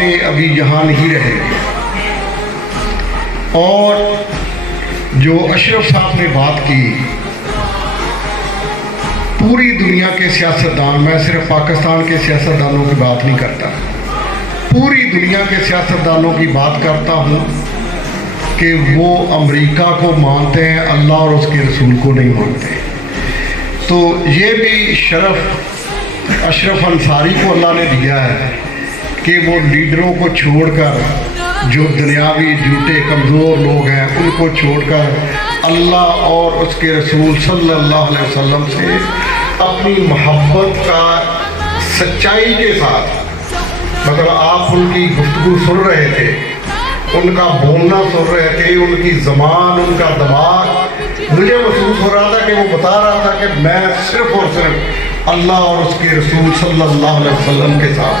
باتیں ابھی یہاں نہیں رہیں گی. اور جو اشرف صاحب نے بات کی، پوری دنیا کے سیاستدان، میں صرف پاکستان کے سیاستدانوں کی بات نہیں کرتا، پوری دنیا کے سیاستدانوں کی بات کرتا ہوں کہ وہ امریکہ کو مانتے ہیں، اللہ اور اس کے رسول کو نہیں مانتے. تو یہ بھی شرف اشرف انصاری کو اللہ نے دیا ہے کہ وہ لیڈروں کو چھوڑ کر، جو دنیاوی جھوٹے کمزور لوگ ہیں ان کو چھوڑ کر اللہ اور اس کے رسول صلی اللہ علیہ وسلم سے اپنی محبت کا سچائی کے ساتھ، مطلب آپ ان کی گفتگو سن رہے تھے، ان کا بولنا سن رہے تھے، ان کی زبان، ان کا دماغ، مجھے محسوس ہو رہا تھا کہ وہ بتا رہا تھا کہ میں صرف اور صرف اللہ اور اس کے رسول صلی اللہ علیہ وسلم کے ساتھ،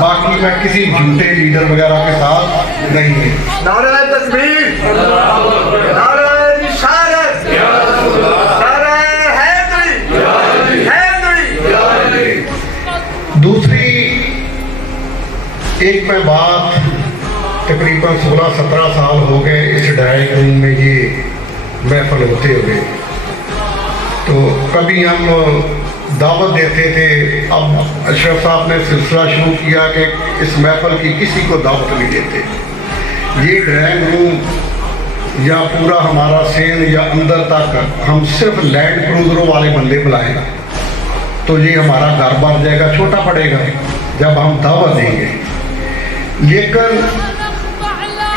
باقی میں کسی جھوٹے لیڈر وغیرہ کے ساتھ نہیں ہے. نعرہ تکبیر، نعرہ رسالت، نعرہ حیدری. دوسری ایک میں بات، تقریباً 16-17 سال ہو گئے اس ڈرائنگ روم میں یہ محفل ہوتے ہوئے. تو کبھی ہم دعوت دیتے تھے، اب اشرف صاحب نے سلسلہ شروع کیا کہ اس محفل کی کسی کو دعوت نہیں دیتے. یہ ڈرائنگ روم یا پورا ہمارا سین یا اندر تک ہم صرف لینڈ کروزروں والے بندے بلائیں گا تو یہ ہمارا گھر بن جائے گا، چھوٹا پڑے گا جب ہم دعوت دیں گے. لیکن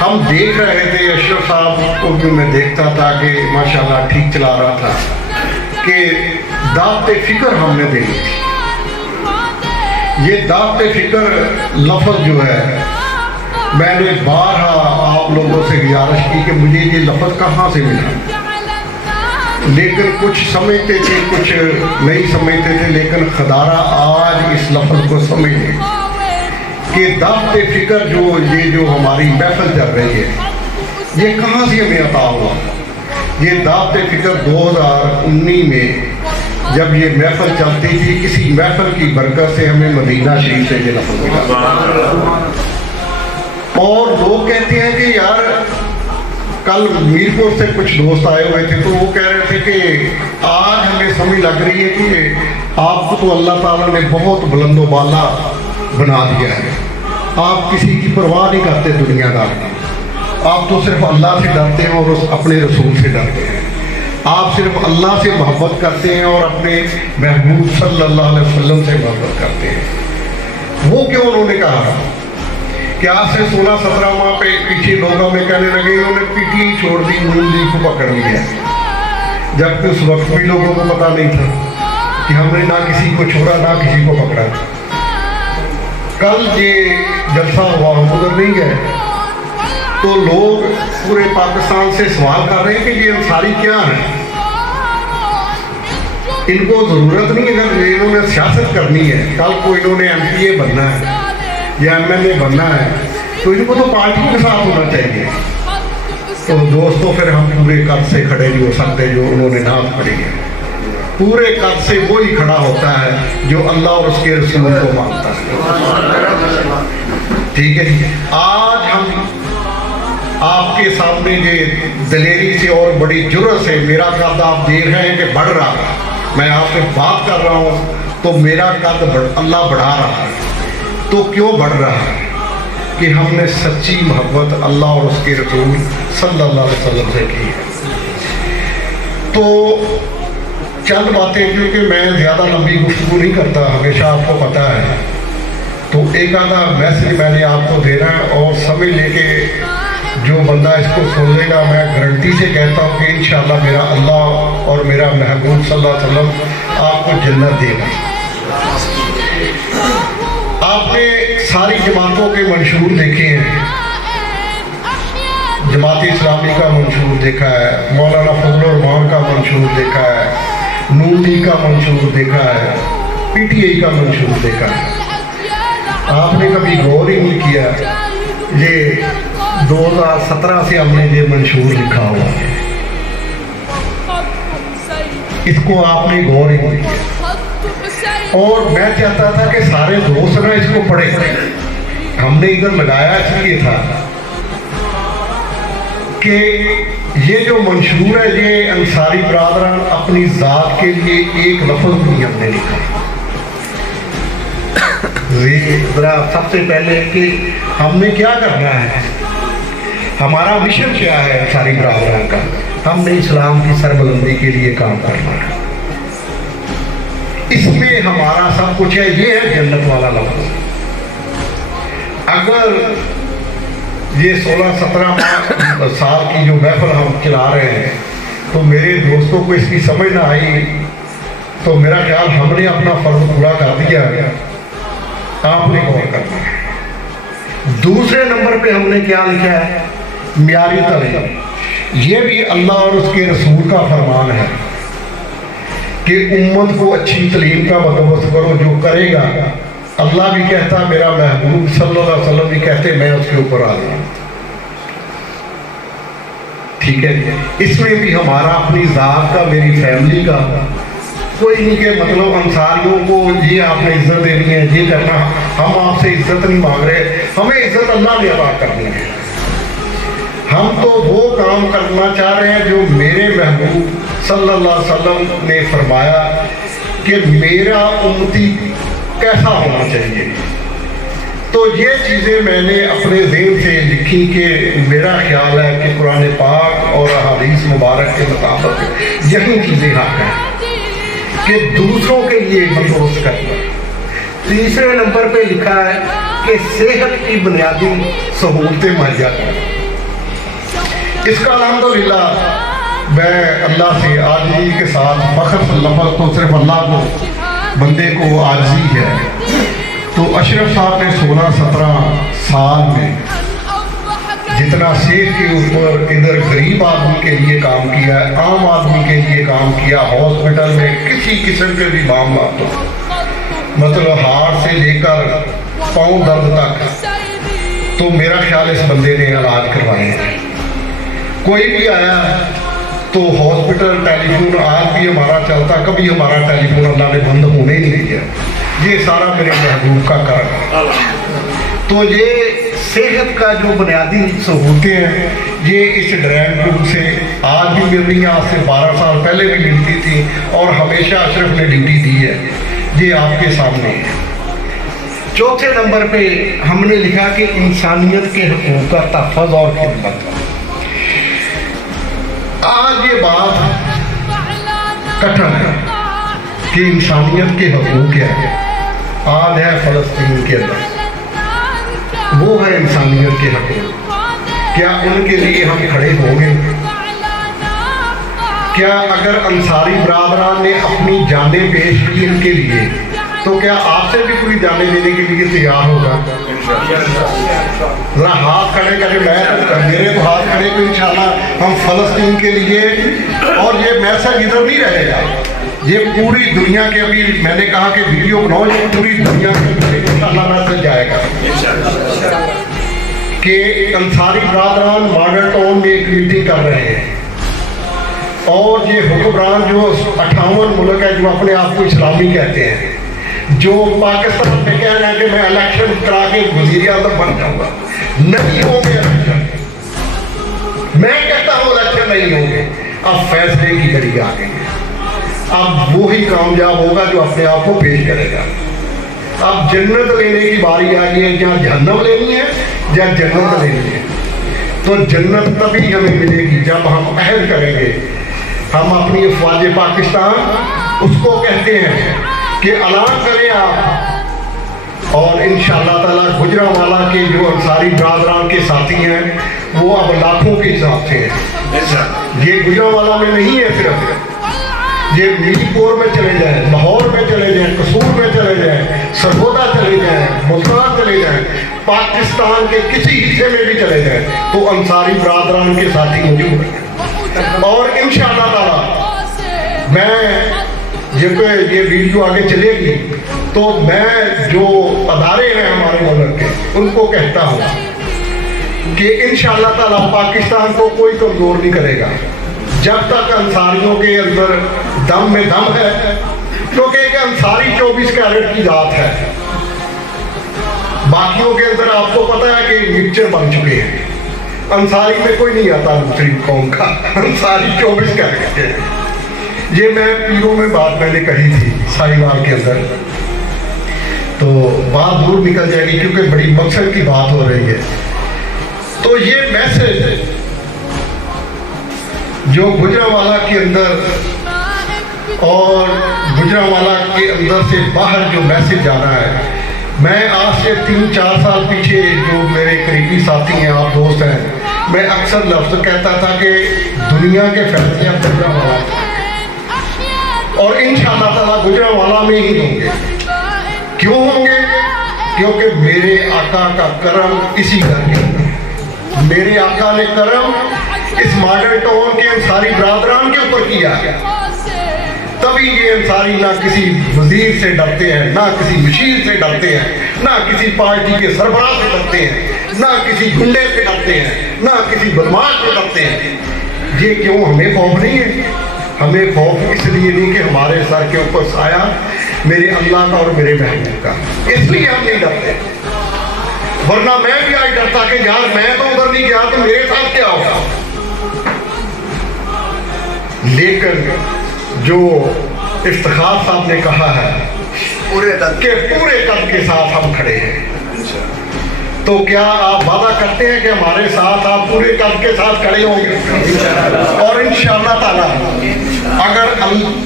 ہم دیکھ رہے تھے، اشرف صاحب کو بھی میں دیکھتا تھا کہ ماشاءاللہ ٹھیک چلا رہا تھا، کہ دعوت فکر ہم نے دینی تھی. یہ دعوت فکر لفظ جو ہے، میں نے بارہا آپ لوگوں سے گزارش کی کہ مجھے یہ لفظ کہاں سے ملا، لیکن کچھ سمجھتے تھے کچھ نہیں سمجھتے تھے، لیکن خدارہ آج اس لفظ کو سمجھ لیں کہ دعوت فکر یہ جو ہماری محفل چل رہی ہے، یہ کہاں سے ہمیں عطا ہوا. یہ دعوت فکر 2019 میں جب یہ محفل چلتی تھی، کسی محفل کی برکت سے ہمیں مدینہ شریف سے یہ لفظ ملا. اور لوگ کہتے ہیں کہ یار کل میرپور سے کچھ دوست آئے ہوئے تھے تو وہ کہہ رہے تھے کہ آج ہمیں سمجھ لگ رہی ہے کہ آپ کو تو اللہ تعالیٰ نے بہت بلند و بالا بنا دیا ہے، آپ کسی کی پرواہ نہیں کرتے دنیا دار کی، آپ تو صرف اللہ سے ڈرتے ہیں اور اپنے رسول سے ڈرتے ہیں، آپ صرف اللہ سے محبت کرتے ہیں اور اپنے محبوب صلی اللہ علیہ وسلم سے محبت کرتے ہیں. وہ کیوں انہوں نے کہا کہ آج سے 16-17 ماہ پہ پیچھے لوگ ہمیں کہنے لگے انہوں نے پی ٹی چھوڑ دی، نون لیگ کو پکڑ لیا، جبکہ اس وقت بھی لوگوں کو پتہ نہیں تھا کہ ہم نے نہ کسی کو چھوڑا نہ کسی کو پکڑا. کل یہ جلسہ ہوا، ہم ادھر نہیں گئے، تو لوگ پورے پاکستان سے سوال کر رہے ہیں کہ یہ انصاری کیا ہیں، ان کو ضرورت نہیں ہے، اگر انہوں نے سیاست کرنی ہے، کل کو انہوں نے MPA بننا ہے یا MLA بننا ہے تو ان کو تو پارٹی کے ساتھ ہونا چاہیے. تو دوستوں پھر ہم پورے قد سے کھڑے نہیں ہو سکتے جو انہوں نے نعت پڑھی ہے. پورے قد سے وہی کھڑا ہوتا ہے جو اللہ اور اس کے رسول کو مانتا ہے. ٹھیک ہے جی، آج ہم آپ کے سامنے یہ دلیری سے اور بڑی جرأت سے، میرا قد آپ دیکھ رہے ہیں کہ بڑھ رہا ہے، میں آپ سے بات کر رہا ہوں تو میرا قد اللہ بڑھا رہا ہے. تو کیوں بڑھ رہا ہے؟ کہ ہم نے سچی محبت اللہ اور اس کے رسول صلی اللہ علیہ وسلم سے کی ہے. تو چند باتیں، کیونکہ میں زیادہ لمبی گفتگو نہیں کرتا، ہمیشہ آپ کو پتہ ہے، تو ایک آدھا میسج میں نے آپ کو دینا ہے اور سمجھ لے کے جو بندہ اس کو سن لے گا، میں گارنٹی سے کہتا ہوں کہ انشاءاللہ میرا اللہ اور میرا محبوب صلی اللہ علیہ وسلم آپ کو جنت دے گا. آپ نے ساری جماعتوں کے منشور دیکھے ہیں، جماعت اسلامی کا منشور دیکھا ہے، مولانا فضل الرحمان کا منشور دیکھا ہے، نون لیگ کا منشور دیکھا ہے، PTI کا منشور دیکھا ہے. آپ نے کبھی غور ہی نہیں کیا، یہ 2017 سے ہم نے یہ منشور لکھا ہوا ہے، اس کو آپ نے غور ہی نہیں کیا. اور میں چاہتا تھا کہ سارے دوست نا اس کو پڑھیں، हमने इधर लगाया इसलिए था कि ये जो मंशूर है ये अंसारी बरादरान अपनी ज़ात के लिए एक लफ्ज़ भी हमने लिखा। ज़रा सबसे पहले कि हमने क्या करना है, हमारा मिशन क्या है अंसारी बरादरान का। हमने इस्लाम की सरबलंदी के लिए काम करना है, इसमें हमारा सब कुछ है। ये है जन्नत वाला लफ्ज़। अगर ये 16-17 साल की जो महफिल हम चला रहे हैं तो मेरे दोस्तों को इसकी समझ ना आई तो मेरा ख्याल हमने अपना फर्ज पूरा कर दिया है, आपने गौर करना है। दूसरे नंबर पे हमने क्या लिखा है, मियारी तालीम। ये भी अल्लाह और उसके रसूल का फरमान है कि उम्मत को अच्छी तालीम का बंदोबस्त करो। जो करेगा, अल्लाह भी कहता, मेरा महबूब सल्लल्लाहु अलैहि वसल्लम भी कहते, मैं उसके ऊपर आ गया। ठीक है, इसमें भी हमारा अपनी ज़ात का, मेरी फैमिली का कोई नहीं के मतलब अंसारियों को ये आपने इज्जत देनी है, ये करना। हम आपसे इज्जत नहीं मांग रहे, हमें इज्जत अल्लाह ने अदा करनी है। हम तो वो काम करना चाह रहे हैं जो मेरे महबूब सल्लल्लाहु अलैहि वसल्लम ने फरमाया कि मेरा उम्मती कैसा होना चाहिए। तो ये चीज़ें मैंने अपने ज़हन से लिखी कि मेरा ख्याल है कि कुरान पाक और हदीस मुबारक के मुताबिक यही चीज़ें हक हैं कि दूसरों के लिए बंदोबस्त करना। तीसरे नंबर पे लिखा है कि सेहत की बुनियादी सहूलतें मुहैया करना। इसका अल्हम्दुलिल्लाह मैं अल्लाह से आजिज़ी के साथ फ़ख्र लफ्ज़ तो सिर्फ अल्लाह को, बंदे को आजिज़ी है। तो अशरफ साहब ने 16-17 साल में जितना सेहत के ऊपर इधर गरीब आदमी के लिए काम किया है, आम आदमी के लिए काम किया, हॉस्पिटल में किसी किस्म के भी मामला तो मतलब हार्ट से लेकर पाँव दर्द तक, तो मेरा ख्याल इस बंदे ने इलाज करवाए हैं। कोई भी आया तो हॉस्पिटल टेलीफोन आज भी हमारा चलता, कभी हमारा टेलीफोन अल्लाह ने बंद होने ही नहीं दिया। ये सारा मेरे महबूब का कारण। तो ये सेहत का जो बुनियादी सहूलतें हैं ये इस ड्राइंग रूम से आज भी मिल रही हैं, आज से 12 साल पहले भी मिलती थी और हमेशा अशरफ ने ड्यूटी दी है। ये आपके सामने है। चौथे नंबर पे हमने लिखा कि इंसानियत के हकूक़ का तहफ़्फ़ुज़ और खिदमत। आज ये बात कठिन है कि इंसानियत के हकूक़ क्या है। आज है फ़लस्तीन के अंदर, वो है इंसानियत के हकूक़। क्या उनके लिए हम खड़े होंगे? क्या अगर अंसारी बरादरान ने अपनी जानें पेश की इनके लिए, तो क्या आपसे भी कोई जानें देने के लिए तैयार होगा? जरा हाथ खड़े करें, मेरे तो हाथ खड़े तो इंशाल्लाह हम फ़लस्तीन के लिए। और ये मैसेज इधर नहीं रहेगा, ये पूरी दुनिया के, अभी मैंने कहा कि वीडियो बनाओ, ये पूरी दुनिया के इंशाल्लाह मैसेज जाएगा कि अंसारी बरादरान मॉडल टाउन में एक मीटिंग कर रहे हैं और ये हुक्मरान जो 58 मुल्क है जो अपने आप को इस्लामी कहते हैं, जो पाकिस्तान में कह रहे हैं कि मैं इलेक्शन करा के वज़ीर आज़म बन जाऊंगा, नहीं होंगे इलेक्शन। मैं कहता हूँ इलेक्शन नहीं होंगे। अब फैसले की घड़ी आ गई है, अब वो ही कामयाब होगा जो अपने आप को पेश करेगा। अब जन्नत लेने की बारी आ गई है, जहाँ जहन्नम लेनी है या जन्नत लेनी है। तो जन्नत तभी हमें मिलेगी जब हम अहद करेंगे। हम अपनी अफवाज पाकिस्तान उसको कहते हैं कि ऐलान करें आप, और इंशाअल्लाह ताला गुजरांवाला के जो अंसारी बरादरान के साथी हैं वो अब लाखों के हिसाब से हैं। ये गुजरांवाला में नहीं है सिर्फ, ये मीरपुर में चले जाएं, लाहौर में चले जाएं, कसूर में चले जाएं, सरगोदा चले जाएं, मुल्तान चले जाएं, पाकिस्तान के किसी हिस्से में भी चले जाएं, तो अंसारी बरादरान के साथी मौजूद हैं। और इंशाअल्लाह ताला मैं ये वीडियो आगे चलेगी तो मैं जो अदारे हैं हमारे मुल्क के उनको कहता हूँ कि इंशाअल्लाह ताला पाकिस्तान को कोई कमज़ोर नहीं करेगा जब तक अंसारियों के अंदर दम में दम है, क्योंकि एक अंसारी 24 कैरेट की जात है। बाकियों के अंदर आपको पता है कि मिक्सचर बन चुके हैं। अंसारी में कोई नहीं आता दूसरी कौम का, अंसारी 24 का कहते हैं। ये मैं पीरों में बात मैंने कही थी साहिवाल के अंदर, तो बात दूर निकल जाएगी क्योंकि बड़ी मकसद की बात हो रही है। तो ये मैसेज जो गुजरांवाला के अंदर और गुजरांवाला के अंदर से बाहर जो मैसेज जाना है, मैं आज से 3-4 साल पीछे जो मेरे करीबी साथी हैं, आप दोस्त हैं, मैं अक्सर लफ्ज़ कहता था कि दुनिया के फैसले अब गुजरांवाला और इंशाअल्लाह ताला गुजरांवाला में ही होंगे। क्यों होंगे? क्योंकि मेरे आका का करम इसी घर के अंदर, मेरे आका ने करम इस मॉडल टाउन के अंसारी बरादरान के ऊपर किया है। तभी ये अंसारी ना किसी वजीर से डरते हैं, ना किसी मशीर से डरते हैं, ना किसी पार्टी के सरबराह से डरते हैं, ना किसी गुंडे से डरते हैं, ना किसी बदमाश से डरते हैं। ये क्यों? हमें खौफ नहीं है। हमें खौफ इसलिए नहीं कि हमारे सर के ऊपर साया मेरे अल्लाह का और मेरे महबूब का, इसलिए हम नहीं डरते। वरना मैं भी आज डरता कि यार मैं तो उधर नहीं गया तो मेरे साथ क्या होगा। लेकिन जो इफ्तिखार साहब ने कहा है पूरे कद के साथ हम खड़े हैं, तो क्या आप वादा करते हैं कि हमारे साथ आप पूरे कद के साथ खड़े होंगे? और इंशाअल्लाह ताला अगर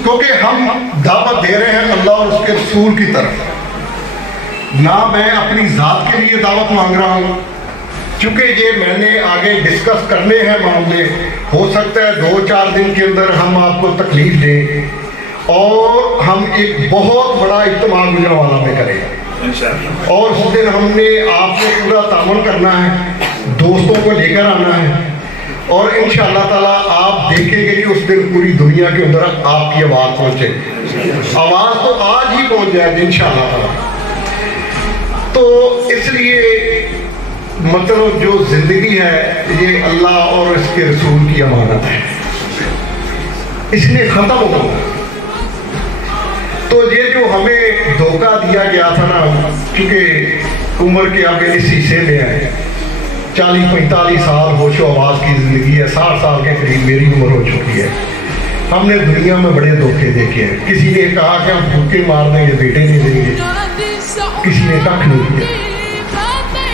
क्योंकि हम दावत दे रहे हैं अल्लाह और उसके रसूल की तरफ, ना मैं अपनी ज़ात के लिए दावत मांग रहा हूँ, क्योंकि ये मैंने आगे डिस्कस करने हैं मामले। हो सकता है 2-4 दिन के अंदर हम आपको तकलीफ दें और हम एक बहुत बड़ा इज्तिमा गुजरांवाला में करें, और उस दिन हमने आपको पूरा तामन करना है, दोस्तों को लेकर आना है, और इंशाअल्लाह ताला आप देखेंगे कि उस दिन पूरी दुनिया के अंदर आपकी आवाज़ पहुँचे। आवाज़ तो आज ही पहुँच जाएगी इंशाअल्लाह ताला। तो इसलिए मतलब जो जिंदगी है ये अल्लाह और इसके रसूल की अमानत है, इसलिए खत्म होगा। तो ये जो हमें धोखा दिया गया था ना, क्योंकि उम्र के अब इस हिस्से में है, 40-45 साल होशो आवाज़ की ज़िंदगी है, 60 साल के करीब मेरी उम्र हो चुकी है। हमने दुनिया में बड़े धोखे देखे हैं। किसी ने कहा कि हम भूखे मार देंगे, बेटे नहीं देंगे, किसी ने कख नहीं किया।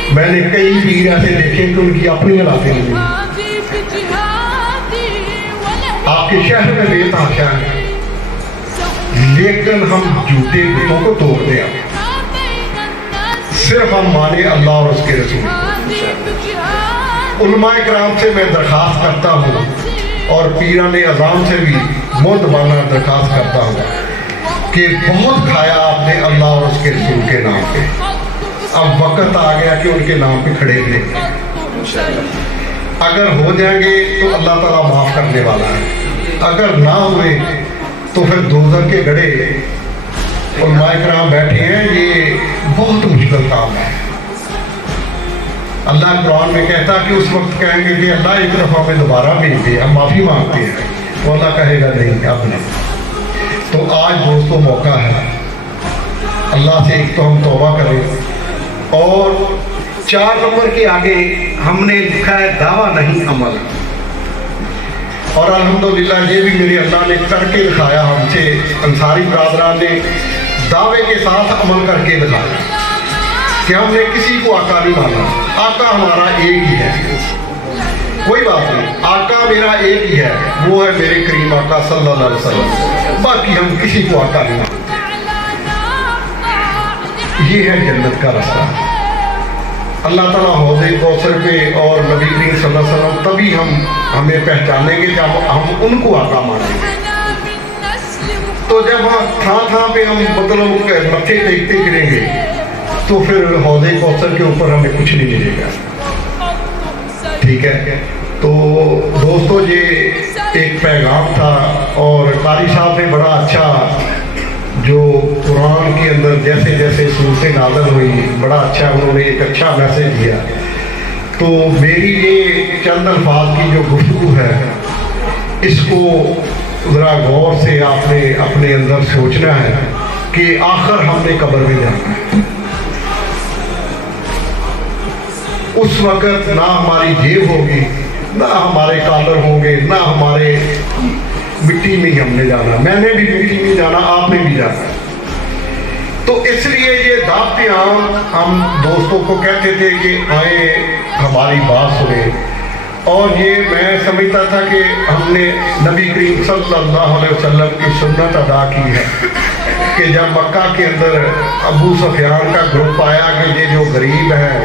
मैंने कई पीर ऐसे देखे कि उनकी अपनी औलादें नहीं, आपके शहर में बेतहाशा है, लेकिन हम झूठे बुतों को तोड़ दें। सिर्फ हम माने अल्लाह और उसके रसूल। उलमाए किराम से मैं दरख्वास्त करता हूँ और पीराने अज़ाम से भी मुद्दबाना दरख्वास्त करता हूँ कि बहुत खाया आपने अल्लाह और उसके रसूल के नाम पे, अब वक्त आ गया कि उनके नाम पे खड़े हुए। अगर हो जाएंगे तो अल्लाह ताला माफ़ करने वाला है, अगर ना हुए तो फिर दोज़ख के गड़े उलमाए किराम बैठे हैं, ये बहुत मुश्किल काम है। अल्लाह कुरान में कहता कि उस वक्त कहेंगे कि अल्लाह एक दफ़ा में दोबारा भेज दे, हम माफ़ी मांगते हैं, तो अल्लाह कहेगा नहीं अब नहीं। तो आज दोस्तों मौका है, अल्लाह से एक तो हम तौबा करें, और 4 नंबर के आगे हमने लिखा है दावा नहीं अमल। और अल्हम्दुलिल्लाह ये भी मेरे अल्लाह ने करके दिखाया, हमसे अंसारी बरादरान ने दावे के साथ अमल करके दिखाया कि हमने किसी को आका नहीं माना। आका हमारा एक ही है, कोई बात नहीं, आका मेरा एक ही है, वो है मेरे करीम आका सल्लल्लाहु अलैहि वसल्लम, बाकी हम किसी को आका नहीं मानते। ये है जन्नत का रास्ता। अल्लाह ताला हौज़े कौसर पे और नबी करीम सल्लल्लाहु अलैहि वसल्लम तभी हमें पहचानेंगे जब हम उनको आका मानेंगे। तो जब थां पे हम मतलब मत्थे टेकते फिरेंगे तो फिर हौज़े कौसर के ऊपर हमें कुछ नहीं मिलेगा। ठीक है, तो दोस्तों ये एक पैगाम था, और कारी साहब ने बड़ा अच्छा जो कुरान के अंदर जैसे जैसे सूरतें नाज़िल हुई, बड़ा अच्छा उन्होंने एक अच्छा मैसेज दिया। तो मेरी ये चंद अल्फाज की जो गुफ्तगू है, इसको ज़रा गौर से आपने अपने अंदर सोचना है कि आखिर हमने कब्र में जाना है। उस वक़्त ना हमारी जेब होगी, ना हमारे कॉलर होंगे, ना हमारे मिट्टी में ही हमने जाना, मैंने भी मिट्टी में जाना, आपने भी जाना। तो इसलिए ये दावते आम हम दोस्तों को कहते थे कि आए हमारी बात सुने, और ये मैं समझता था कि हमने नबी करीम सल्लल्लाहु अलैहि वसल्लम की सुन्नत अदा की है कि जब मक्का के अंदर अबू सुफियान का ग्रुप आया कि ये जो गरीब हैं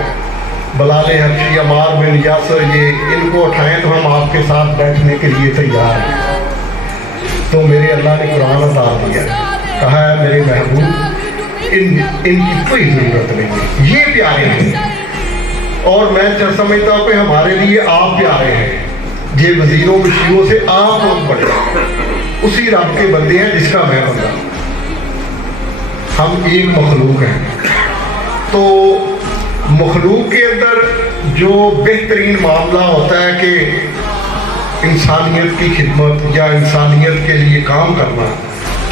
बलाल हबशी अमार बिन यासर, ये इनको उठाएं तो हम आपके साथ बैठने के लिए तैयार हैं। तो मेरे अल्लाह ने कुरान उतार दिया, कहा है मेरे महबूब इनकी कोई ज़रूरत नहीं है, ये प्यारे हैं। और मैं जब समझता हूँ कि हमारे लिए आप प्यारे हैं, ये वजीरों मशीरों से आप लोग बड़े, उसी रब के बंदे हैं जिसका मैं बंदा, हम एक मखलूक हैं। तो मखलूक के अंदर जो बेहतरीन मामला होता है कि इंसानियत की खिदमत या इंसानियत के लिए काम करना,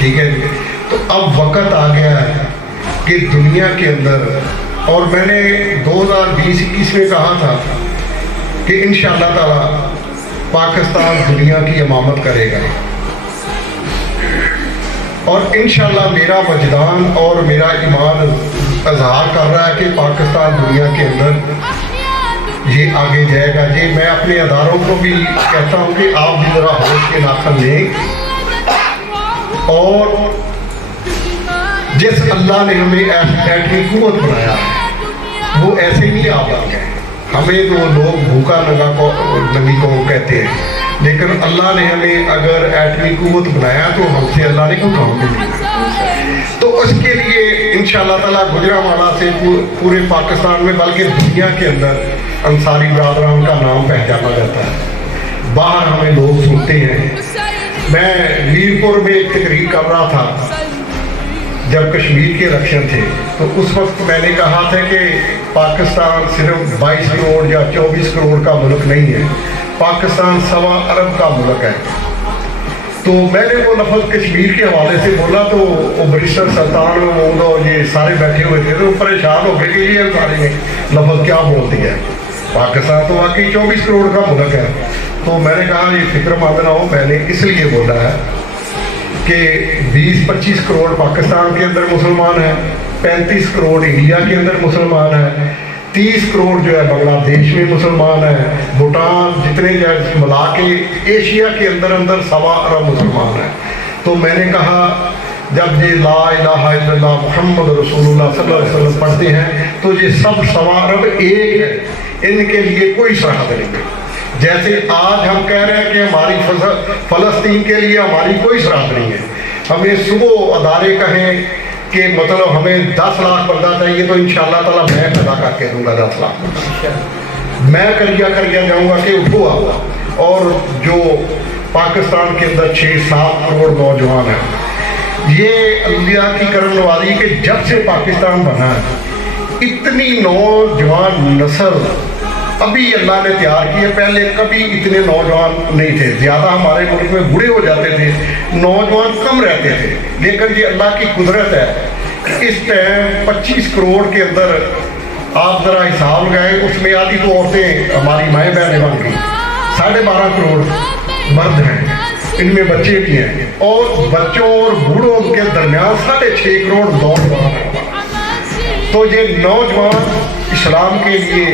ठीक है। तो अब वक़्त आ गया है कि दुनिया के अंदर, और मैंने 2020-21 में कहा था कि इंशाअल्लाह ताला पाकिस्तान दुनिया की इमामत करेगा, और इंशाअल्लाह मेरा वजदान और मेरा ईमान इजहार कर रहा है कि पाकिस्तान दुनिया के अंदर ये आगे जाएगा। ये मैं अपने अदारों को भी कहता हूँ कि आप भी ज़रा होश के नाखन लें, और जिस अल्लाह ने हमें एटमी कुव्वत बनाया है वो ऐसे ही नहीं आ पाते हैं। हमें तो लोग भूखा नबी को कहते हैं, लेकिन अल्लाह ने हमें अगर एटमी कुव्वत बनाया तो हमसे अल्लाह ने क्यों काम किया। तो उसके लिए इंशाअल्लाह ताला गुजरांवाला से पूरे पाकिस्तान में बल्कि दुनिया के अंदर अंसारी ब्रादरान का नाम पहचाना जाता है, बाहर हमें लोग सुनते हैं। मैं मीरपुर में एक तकरीर कर रहा था जब कश्मीर के इलेक्शन थे, तो उस वक्त मैंने कहा था कि पाकिस्तान सिर्फ 22 करोड़ या 24 करोड़ का मुल्क नहीं है, पाकिस्तान 1.25 अरब का मुल्क है। तो मैंने वो लफ्ज़ कश्मीर के हवाले से बोला तो वो बैरिस्टर सुल्तान महमूद और ये सारे बैठे हुए थे, तो परेशान हो गए कि ये अंसारी ने लफ्ज़ क्या बोल दिया है, पाकिस्तान तो वाकई 24 करोड़ का मुल्क है। तो मैंने कहा ये फिक्रमंद ना हो, मैंने इसलिए बोला है कि 20-25 करोड़ पाकिस्तान के अंदर मुसलमान हैं, 35 करोड़ इंडिया के अंदर मुसलमान हैं, 30 करोड़ जो है बांग्लादेश में मुसलमान हैं, भूटान जितने जो मिला के एशिया के अंदर 1.25 अरब मुसलमान हैं। तो मैंने कहा जब ये ला इलाहा इल्लल्लाह मुहम्मद रसूलुल्लाह सल्लल्लाहु अलैहि वसल्लम पढ़ते हैं तो ये सब 1.25 अरब एक है, इनके लिए कोई सरहद नहीं है। जैसे आज हम कह रहे हैं कि हमारी फ़लस्तीन के लिए हमारी कोई सरहद नहीं है, हमें सुबह अदारे कहें कि मतलब हमें 10 लाख बंदा चाहिए तो इंशाअल्लाह ताला मैं पैदा करके दूंगा 10 लाख, मैं करिया जाऊंगा कि उठो आओ। और जो पाकिस्तान के अंदर 6-7 करोड़ नौजवान हैं, ये अल्लाह की करमनवाज़ी के जब से पाकिस्तान बना है इतनी नौजवान नस्ल अभी अल्लाह ने तैयार की है। पहले कभी इतने नौजवान नहीं थे, ज़्यादा हमारे मुल्क में बूढ़े हो जाते थे, नौजवान कम रहते थे। लेकिन ये अल्लाह की कुदरत है, इस टाइम 25 करोड़ के अंदर आप ज़रा हिसाब लगाएं, उसमें आधी तो औरतें हमारी माएँ बहनें बन गई, 12.5 करोड़ मर्द हैं, इनमें बच्चे भी हैं, और बच्चों और बूढ़ों के दरमियान 6.5 करोड़ नौजवान हैं। तो ये नौजवान इस्लाम के लिए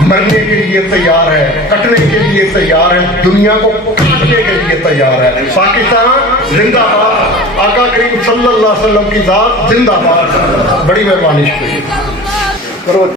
मरने के लिए तैयार है, कटने के लिए तैयार है, दुनिया को काटने के लिए तैयार है। पाकिस्तान जिंदाबाद, आका करीम सल्लल्लाहु अलैहि वसल्लम की ज़ात जिंदाबाद। बड़ी मेहरबानी, शुक्रिया।